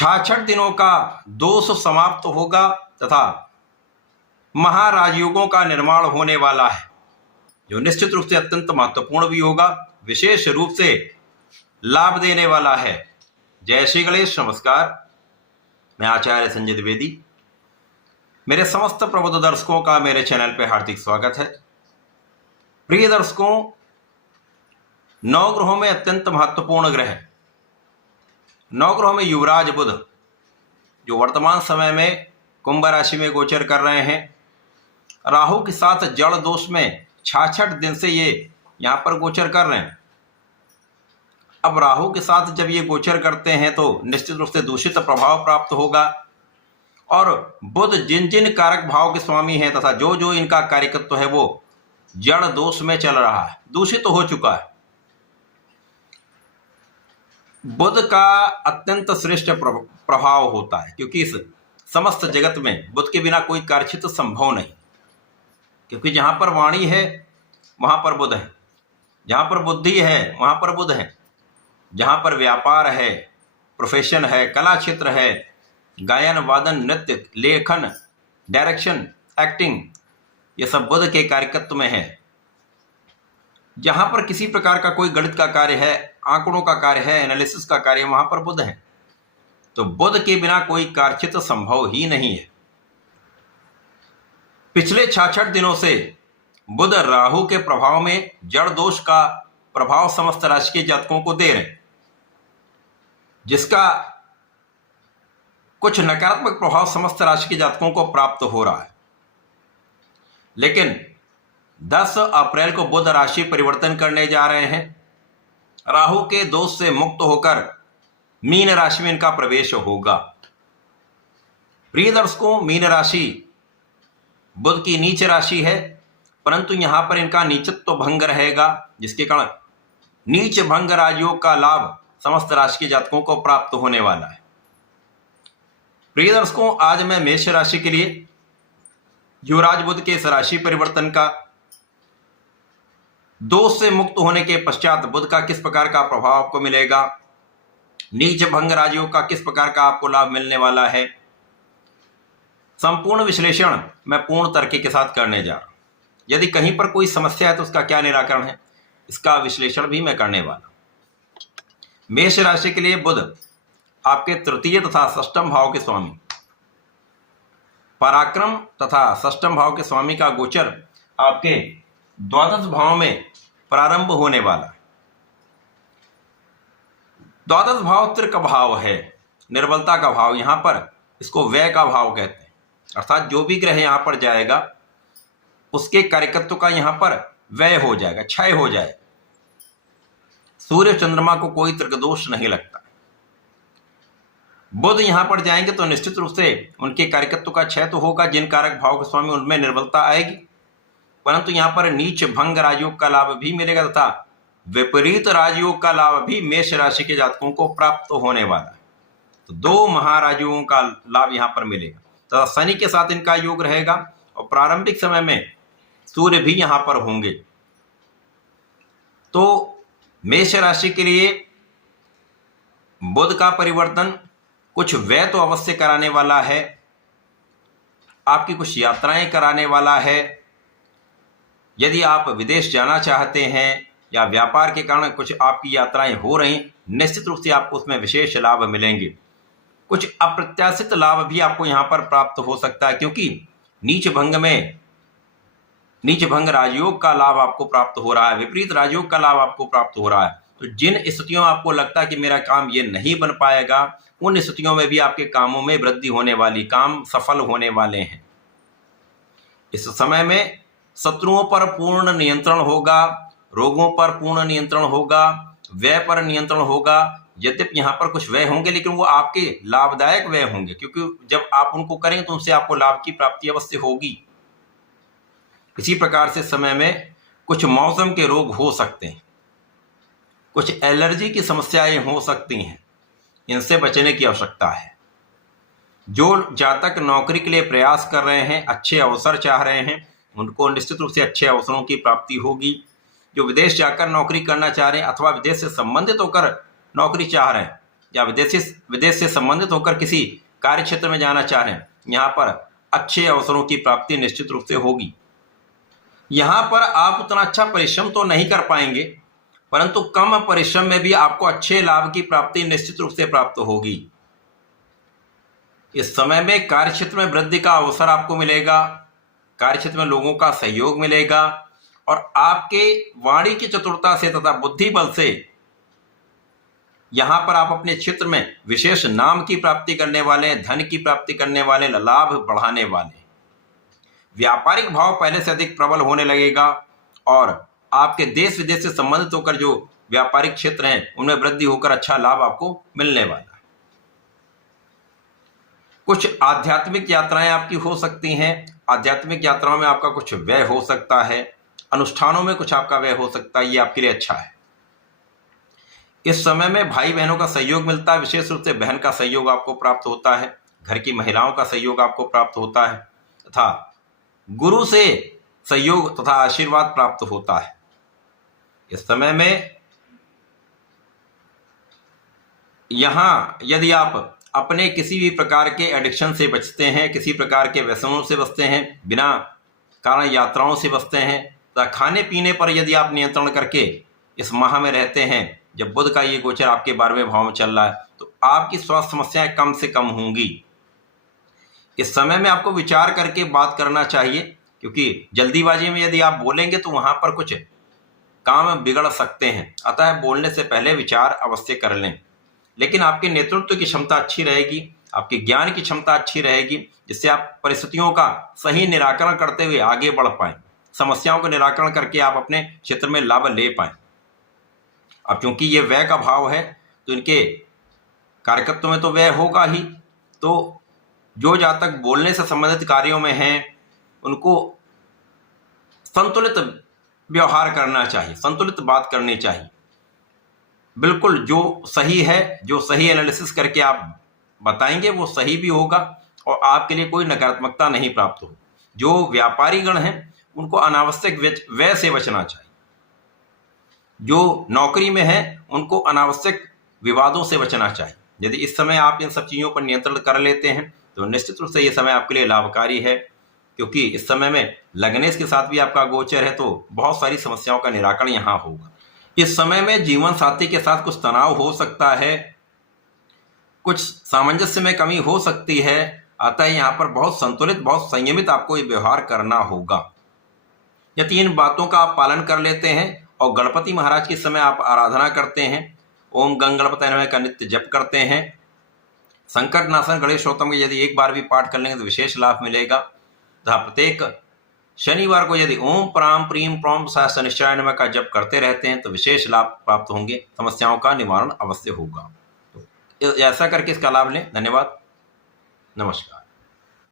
66 दिनों का दोष समाप्त होगा तथा महाराजयोगों का निर्माण होने वाला है, जो निश्चित रूप से अत्यंत महत्वपूर्ण भी होगा, विशेष रूप से लाभ देने वाला है। जय श्री गणेश। नमस्कार, मैं आचार्य संजय द्विवेदी। मेरे समस्त प्रबुद्ध दर्शकों का मेरे चैनल पर हार्दिक स्वागत है। प्रिय दर्शकों, 9 ग्रहों में अत्यंत महत्वपूर्ण ग्रह, 9 ग्रहों में युवराज बुध, जो वर्तमान समय में कुंभ राशि में गोचर कर रहे हैं, राहु के साथ जड़ दोष में 66 दिन से ये यहां पर गोचर कर रहे हैं। अब राहु के साथ जब ये गोचर करते हैं तो निश्चित रूप से दूषित प्रभाव प्राप्त होगा, और बुध जिन जिन कारक भाव के स्वामी हैं तथा जो जो इनका कार्यकत्व है वो जड़ दोष में चल रहा है, दूषित हो चुका है। बुध का अत्यंत श्रेष्ठ प्रभाव होता है, क्योंकि इस समस्त जगत में बुध के बिना कोई कार्चित संभव नहीं, क्योंकि जहां पर वाणी है वहां पर बुध है, जहां पर बुद्धि है वहां पर बुध है, जहां पर व्यापार है, प्रोफेशन है, कला क्षेत्र है, गायन वादन नृत्य लेखन डायरेक्शन एक्टिंग, ये सब बुध के कार्यकत्व में है। जहां पर किसी प्रकार का कोई गणित का कार्य है, आंकड़ों का कार्य है, एनालिसिस का कार्य, वहां पर बुध है। तो बुध के बिना कोई कार्चित संभव ही नहीं है। पिछले 66 दिनों से बुध राहु के प्रभाव में जड़ दोष का प्रभाव समस्त राशि के जातकों को दे रहे हैं, जिसका कुछ नकारात्मक प्रभाव समस्त राशि के जातकों को प्राप्त हो रहा है। लेकिन 10 अप्रैल को बुध राशि परिवर्तन करने जा रहे हैं। राहु के दोष से मुक्त होकर मीन राशि में इनका प्रवेश होगा। प्रिय दर्शकों, मीन राशि बुध की नीच राशि है, परंतु यहां पर इनका नीचत्व भंग रहेगा, जिसके कारण नीच भंग राजयोग का लाभ समस्त राशि के जातकों को प्राप्त होने वाला है। प्रिय दर्शकों, आज मैं मेष राशि के लिए युवराज बुध के इस राशि परिवर्तन का, दोष से मुक्त होने के पश्चात बुध का किस प्रकार का प्रभाव आपको मिलेगा, नीच भंग राजयोग का किस प्रकार का आपको लाभ मिलने वाला है, संपूर्ण विश्लेषण मैं पूर्ण तर्क के साथ करने जा रहा हूं। यदि कहीं पर कोई समस्या है तो उसका क्या निराकरण है, इसका विश्लेषण भी मैं करने वाला हूं। मेष राशि के लिए बुध आपके तृतीय तथा षष्ठम भाव के स्वामी, पराक्रम तथा षष्ठम भाव के स्वामी का गोचर आपके द्वादश भाव में प्रारंभ होने वाला है। द्वादश भाव त्रिक भाव है, निर्बलता का भाव, यहां पर इसको व्यय का भाव कहते हैं। अर्थात जो भी ग्रह यहां पर जाएगा उसके कार्यकत्व का यहां पर व्यय हो जाएगा, क्षय हो जाएगा। सूर्य चंद्रमा को कोई त्रिकदोष नहीं लगता। बुध यहां पर जाएंगे तो निश्चित रूप से उनके कार्यकत्व का क्षय तो होगा, जिन कारक भाव के स्वामी उनमें निर्बलता आएगी, परंतु यहां पर नीच भंग राजयोग का लाभ भी मिलेगा तथा विपरीत राजयोग का लाभ भी मेष राशि के जातकों को प्राप्त होने वाला है। तो 2 महाराजयोगों का लाभ यहां पर मिलेगा तथा शनि के साथ इनका योग रहेगा, और प्रारंभिक समय में सूर्य भी यहां पर होंगे। तो मेष राशि के लिए बुध का परिवर्तन कुछ व्यय तो अवश्य कराने वाला है, आपकी कुछ यात्राएं कराने वाला है। यदि आप विदेश जाना चाहते हैं या व्यापार के कारण कुछ आपकी यात्राएं हो रही, निश्चित रूप से आपको उसमें विशेष लाभ मिलेंगे। कुछ अप्रत्याशित लाभ भी आपको यहां पर प्राप्त हो सकता है, क्योंकि नीच भंग राजयोग का लाभ आपको प्राप्त हो रहा है, विपरीत राजयोग का लाभ आपको प्राप्त हो रहा है। तो जिन स्थितियों में आपको लगता है कि मेरा काम ये नहीं बन पाएगा, उन स्थितियों में भी आपके कामों में वृद्धि होने वाली, काम सफल होने वाले हैं। इस समय में शत्रुओं पर पूर्ण नियंत्रण होगा, रोगों पर पूर्ण नियंत्रण होगा, व्यय पर नियंत्रण होगा। यद्यपि यहाँ पर कुछ व्यय होंगे, लेकिन वो आपके लाभदायक व्यय होंगे, क्योंकि जब आप उनको करेंगे तो उनसे आपको लाभ की प्राप्ति अवश्य होगी। इसी प्रकार से समय में कुछ मौसम के रोग हो सकते हैं, कुछ एलर्जी की समस्याएं हो सकती हैं, इनसे बचने की आवश्यकता है। जो जातक नौकरी के लिए प्रयास कर रहे हैं, अच्छे अवसर चाह रहे हैं, उनको निश्चित रूप से अच्छे अवसरों की प्राप्ति होगी। जो विदेश जाकर नौकरी करना चाह रहे हैं अथवा विदेश से संबंधित होकर नौकरी चाह रहे हैं, या विदेश से संबंधित होकर किसी कार्य क्षेत्र में जाना चाह रहे हैं, यहाँ पर अच्छे अवसरों की प्राप्ति निश्चित रूप से होगी। यहाँ पर आप उतना अच्छा परिश्रम तो नहीं कर पाएंगे, परंतु कम परिश्रम में भी आपको अच्छे लाभ की प्राप्ति निश्चित रूप से प्राप्त होगी। इस समय में कार्य क्षेत्र में वृद्धि का अवसर आपको मिलेगा, कार्य क्षेत्र में लोगों का सहयोग मिलेगा और आपके वाणी की चतुरता से तथा बुद्धि बल से यहां पर आप अपने क्षेत्र में विशेष नाम की प्राप्ति करने वाले, धन की प्राप्ति करने वाले, लाभ बढ़ाने वाले। व्यापारिक भाव पहले से अधिक प्रबल होने लगेगा और आपके देश विदेश से संबंधित होकर जो व्यापारिक क्षेत्र हैं उनमें वृद्धि होकर अच्छा लाभ आपको मिलने वाला है। कुछ आध्यात्मिक यात्राएं आपकी हो सकती हैं। आध्यात्मिक यात्राओं में आपका कुछ व्यय हो सकता है, अनुष्ठानों में कुछ आपका व्यय हो सकता है, ये आपके लिए अच्छा है। इस समय में भाई बहनों का सहयोग मिलता है, विशेष रूप से बहन का सहयोग आपको प्राप्त होता है, घर की महिलाओं का सहयोग आपको प्राप्त होता है तथा गुरु से सहयोग तथा आशीर्वाद प्राप्त होता है। इस समय में यहां यदि आप अपने किसी भी प्रकार के एडिक्शन से बचते हैं, किसी प्रकार के व्यसनों से बचते हैं, बिना कारण यात्राओं से बचते हैं तथा खाने पीने पर यदि आप नियंत्रण करके इस माह में रहते हैं, जब बुध का ये गोचर आपके 12वें भाव में चल रहा है, तो आपकी स्वास्थ्य समस्याएं कम से कम होंगी। इस समय में आपको विचार करके बात करना चाहिए, क्योंकि जल्दीबाजी में यदि आप बोलेंगे तो वहां पर कुछ काम बिगड़ सकते हैं। अतः बोलने से पहले विचार अवश्य कर लें। लेकिन आपके नेतृत्व की क्षमता अच्छी रहेगी, आपके ज्ञान की क्षमता अच्छी रहेगी, जिससे आप परिस्थितियों का सही निराकरण करते हुए आगे बढ़ पाएं, समस्याओं का निराकरण करके आप अपने क्षेत्र में लाभ ले पाएं। अब क्योंकि ये व्यय का भाव है तो इनके कार्यकत्व में तो व्यय होगा ही, तो जो जातक बोलने से संबंधित कार्यों में हैं उनको संतुलित व्यवहार करना चाहिए, संतुलित बात करनी चाहिए। बिल्कुल जो सही है, जो सही एनालिसिस करके आप बताएंगे वो सही भी होगा और आपके लिए कोई नकारात्मकता नहीं प्राप्त हो। जो व्यापारी गण हैं उनको अनावश्यक व्यय से बचना चाहिए, जो नौकरी में है उनको अनावश्यक विवादों से बचना चाहिए। यदि इस समय आप इन सब चीज़ों पर नियंत्रण कर लेते हैं तो निश्चित रूप से ये समय आपके लिए लाभकारी है, क्योंकि इस समय में लग्नेश के साथ भी आपका गोचर है तो बहुत सारी समस्याओं का निराकरण यहाँ होगा। इस समय में जीवन साथी के साथ कुछ तनाव हो सकता है, कुछ सामंजस्य में कमी हो सकती है। अतः यहाँ पर बहुत संतुलित, बहुत संयमित आपको ये व्यवहार करना होगा। यदि इन बातों का आप पालन कर लेते हैं और गणपति महाराज के समय आप आराधना करते हैं, ओम गंग गणपतये नमः का नित्य जप करते हैं, संकट नाशन गणेश स्तोत्रम के यदि एक बार भी पाठ कर लेंगे तो विशेष लाभ मिलेगा तथा प्रत्येक शनिवार को यदि ओम प्राम प्रीम प्रोम शनिश्चराय नमः का जप करते रहते हैं तो विशेष लाभ प्राप्त होंगे, समस्याओं का निवारण अवश्य होगा। तो ऐसा करके इसका लाभ लें। धन्यवाद, नमस्कार।